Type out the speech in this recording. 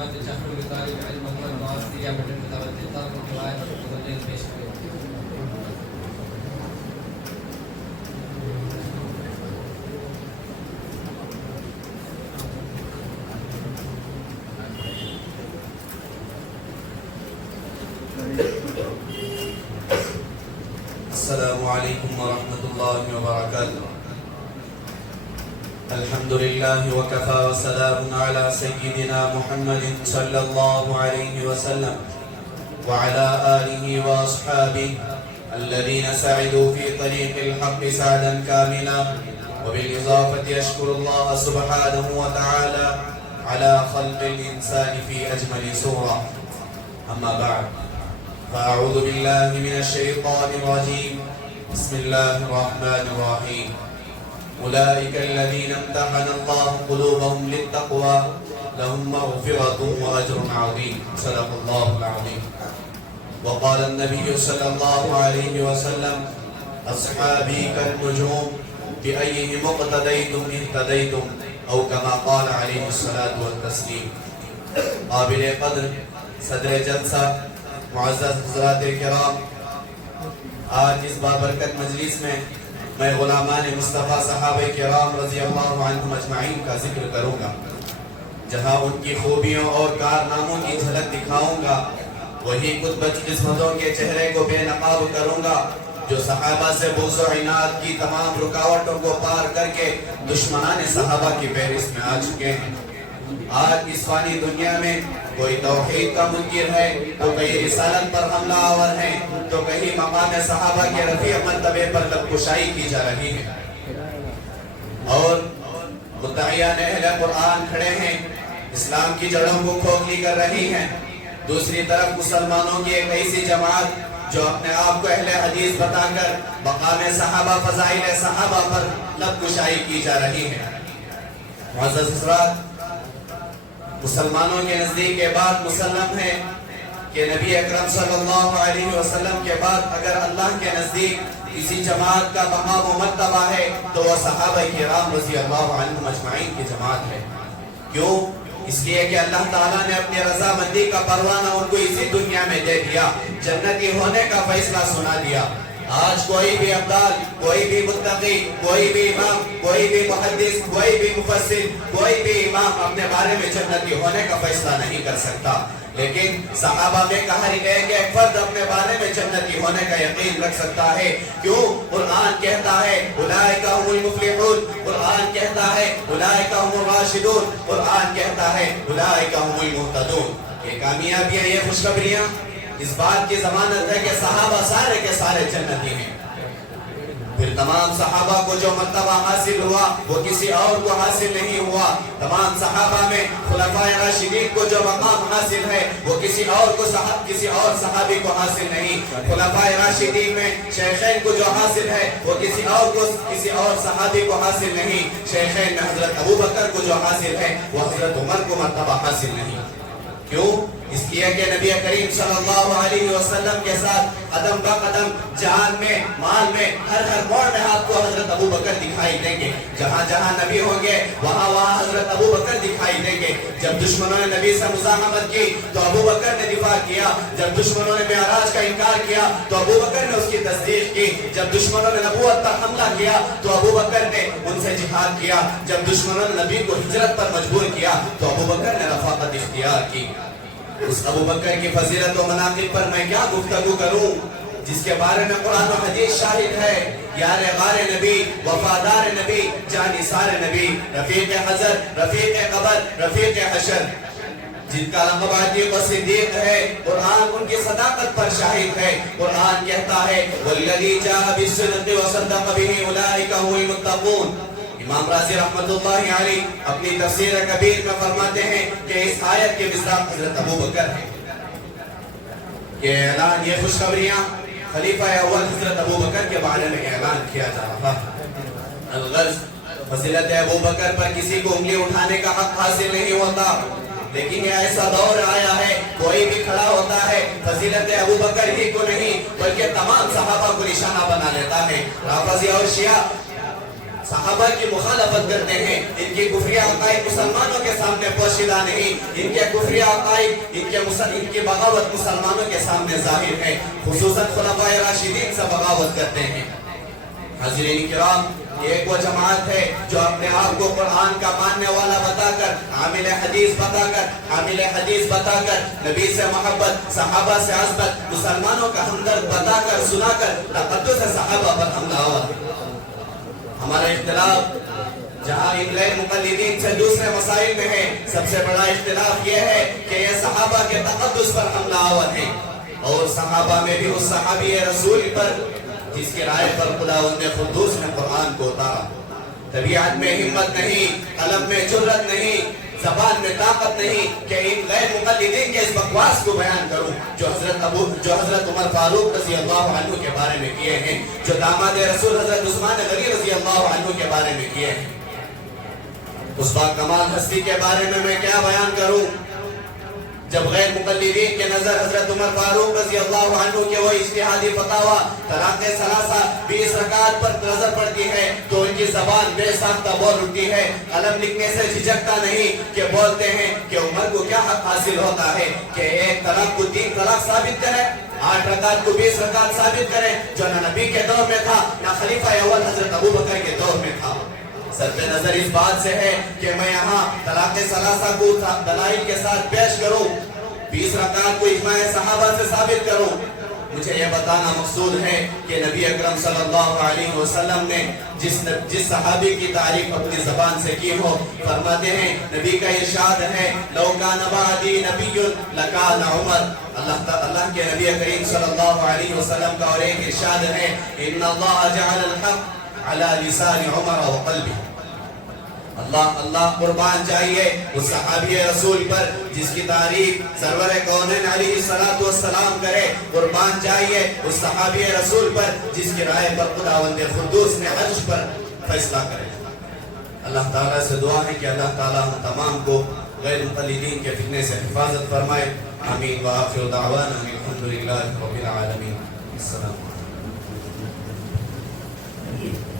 جماعت چاہنے کے طالب علم محمد معاذ دیا بٹن متوجہ تھا کو روایت متوجہ پیش کرے. السلام علیکم ورحمۃ اللہ وبرکاتہ. الحمد للہ وکفى وسلام علی سیدنا محمد صلی اللہ علیہ وسلم وعلى آلہ واصحابہ الذین سعدوا فی طریق الحق سعدا کاملا. وبالإضافة أشكر الله سبحانه وتعالى على خلق الإنسان في أجمل صورة. أما بعد فأعوذ بالله من الشيطان الرجيم. بسم الله الرحمن الرحيم. أولئك الذين امتحن الله قلوبهم للتقوى لهم مغفرة وأجر عظيم. صدق الله العظيم. وقال النبي صلى الله عليه وسلم أصحابي كالنجوم بأيهم اقتديتم اهتديتم أو كما قال عليه الصلاة والتسليم. قابل قدر صدر جلسہ معزز حضرات کرام، آج اس بابرکت مجلس میں غلامان مصطفیٰ صحابہ کرام رضی اللہ عنہم اجمعین کا ذکر کروں گا، جہاں ان کی خوبیوں اور کارناموں کی جھلک دکھاؤں گا. وہی قطب قسمتوں کے چہرے کو بے نقاب کروں گا جو صحابہ سے بغض و عناد کی تمام رکاوٹوں کو پار کر کے دشمنان صحابہ کی فہرست میں آ چکے ہیں. آج اس فانی دنیا میں کوئی توحید کا منکر ہے تو کہیں رسالت پر حملہ آور ہیں تو کہیں مقام صحابہ کے رفیع مرتبے پر لب کشائی کی جا رہی ہے، اور مدعیان اہل قرآن کھڑے ہیں، اسلام کی جڑوں کو کھوکھلی کر رہی ہیں. دوسری طرف مسلمانوں کی ایک ایسی جماعت جو اپنے آپ کو اہل حدیث بتا کر مقام صحابہ، فضائل صحابہ پر لب کشائی کی جا رہی ہے. معزز حضرات، مسلمانوں کے نزدیک یہ بات مسلم ہے کہ نبی اکرم صلی اللہ علیہ وسلم کے بعد اگر اللہ کے نزدیک کسی جماعت کا مقام و مرتبہ ہے تو وہ صحابہ کرام رضی اللہ عنہم اجمعین کی جماعت ہے. کیوں؟ اس لیے کہ اللہ تعالیٰ نے اپنی رضامندی کا پروانہ ان کو اسی دنیا میں دے دیا، جنتی ہونے کا فیصلہ سنا دیا. آج کوئی بھی ابدال، کوئی بھی متقی، کوئی بھی امام، کوئی بھی محدث، کوئی بھی مفسر، کوئی بھی امام اپنے بارے میں جنتی ہونے کا فیصلہ نہیں کر سکتا. لیکن صحابہ میں کہا ہے کہ ایک فرد اپنے بارے میں جنتی ہونے کا یقین رکھ سکتا ہے. کیوں؟ قرآن کہتا ہے اولئک هم المفلحون، قرآن کہتا ہے اولئک هم الراشدون، قرآن کہتا ہے اولئک هم المهتدون. یہ کامیابیاں، یہ خوشخبریاں اس بات کی ضمانت ہے کہ صحابہ سارے کے سارے جنتی ہیں. پھر تمام صحابہ کو جو مرتبہ حاصل ہوا وہ کسی اور کو حاصل نہیں ہوا. تمام صحابہ میں خلفائے راشدین کو جو مقام حاصل ہے وہ کسی اور صحابی کو حاصل نہیں. خلفائے راشدین میں شیخین کو جو حاصل ہے وہ کسی اور صحابی کو حاصل نہیں. شیخین میں حضرت ابوبکر کو جو حاصل ہے وہ حضرت عمر کو مرتبہ حاصل نہیں. کیوں؟ اس لیے کہ نبی کریم صلی اللہ علیہ وسلم کے ساتھ قدم با قدم جان میں، مال میں، ہر موڑ میں آپ کو حضرت ابوبکر دکھائی دیں گے. جہاں جہاں نبی ہوں گے وہاں حضرت ابوبکر دکھائی دیں گے. جب دشمنوں نے نبی سے مزاحمت کی تو ابوبکر نے دفاع کیا. جب دشمنوں نے معراج کا انکار کیا تو ابوبکر نے اس کی تصدیق کی. جب دشمنوں نے نبوت پر حملہ کیا تو ابوبکر نے ان سے جہاد کیا. جب دشمنوں نے نبی کو ہجرت پر مجبور کیا تو ابوبکر نے رفاقت اختیار کی. اس ابوبکر کی فضیلت و مناقب پر میں کیا گفتگو کروں جس کے بارے میں قرآن و حدیث شاہد ہے. یار غار نبی، وفادار نبی، جانثار نبی، رفیق حضر، رفیق قبر، رفیق حشر، جن کا لقب عتیق و صدیق ہے. قرآن ان کی صداقت پر شاہد ہے. قرآن کہتا ہے والذی جاء بالصدق وصدق به اولئک هم المتقون. امام رازی رحمت اللہ علیہ اپنی تفسیر کبیر میں فرماتے ہیں کہ اس آیت کے مصداق حضرت ابوبکر ہیں. یہ اعلان، یہ خوشخبریاں خلیفہ اول حضرت ابوبکر کے بارے میں اعلان کیا جا رہا ہے. الغرض فضیلت ابوبکر پر کسی کو انگلی اٹھانے کا حق حاصل نہیں ہوتا، لیکن یہ ایسا دور آیا ہے کوئی بھی کھڑا ہوتا ہے فضیلت ابوبکر ہی کو نہیں بلکہ تمام صحابہ کو نشانہ بنا لیتا ہے. رافضی اور شیعہ صحابہ کی مخالفت کرتے ہیں، ان کی کفریہ عقائد مسلمانوں کے سامنے پوشیدہ نہیں، ان کے کفریہ عقائد ان کی بغاوت مسلمانوں کے سامنے ظاہر ہے، خصوصاً خلفائے راشدین سے بغاوت کرتے ہیں۔ حاضرین کرام، یہ ایک وہ جماعت ہے جو اپنے آپ کو قرآن کا ماننے والا بتا کر، حامل حدیث بتا کر، نبی سے محبت، صحابہ سے عظمت، مسلمانوں کا ہمدرد بتا کر، سنا کر تقدس صحابہ پر حملہ آور۔ ہمارا اختلاف جہاں ان غیر مقلدین سے دوسرے مسائل میں ہے، سب سے بڑا اختلاف یہ ہے کہ یہ صحابہ کے تقدس پر حملہ آور ہیں، اور صحابہ میں بھی اس صحابی رسول پر جس کی رائے پر خداوند قدوس نے قرآن کو اتارا۔ طبیعت میں ہمت نہیں، قلم میں جرت نہیں، زبان میں طاقت نہیں کہ ان غیر مقلدین کے اس بکواس کو بیان کروں جو حضرت عمر فاروق رضی اللہ عنہ کے بارے میں کیے ہیں، جو داماد رسول حضرت عثمان غنی رضی اللہ عنہ کے بارے میں کیے ہیں۔ اس با کمال ہستی کے بارے میں کیا بیان کروں؟ جب غیر مقلدین کے نظر حضرت عمر فاروق رضی اللہ عنہ کے وہ اجتہادی فتاویٰ طلاق ثلاثہ 20 رکعت پر نظر پڑتی ہے تو ان کی زبان بے ساختہ بول اٹھتی ہے، قلم لکھنے سے جھجکتا نہیں کہ بولتے ہیں کہ عمر کو کیا حق حاصل ہوتا ہے کہ ایک طلاق کو 3 طلاق ثابت کرے، 8 رکعت کو 20 رکعت ثابت کرے، جو نہ نبی کے دور میں تھا نہ خلیفہ اول حضرت ابو بکر کے دور میں تھا۔ صرف نظر اس بات سے ہے کہ میں یہاں طلاق ثلاثہ کو دلائل کے ساتھ پیش کروں، 20 رکعت کو اجماع صحابہ سے ثابت کروں۔ مجھے یہ بتانا مقصود ہے کہ نبی اکرم صلی اللہ علیہ وسلم نے جس صحابی کی تعریف اپنی زبان سے کی ہو، فرماتے ہیں نبی کا ارشاد ہے لو کان بعدی نبی لکان عمر۔ اللہ کے نبی کریم صلی اللہ علیہ وسلم کا اور ایک ارشاد ہے ان اللہ جعل الحق علی لسان عمر و قلبہ۔ اللہ قربان چاہیے اس صحابی رسول پر جس کی تعریف سرور کونین علیہ السلام کرے، قربان چاہیے اس صحابی رسول پر جس کی رائے پر خداوند قدوس نے عرش پر فیصلہ کرے۔ اللہ تعالیٰ سے دعا ہے کہ اللہ تعالیٰ ہم تمام کو غیر مقلدین کے فتنے سے حفاظت فرمائے۔ آمین وآخر دعوانا الحمدللہ رب العالمین۔ السلام علیکم۔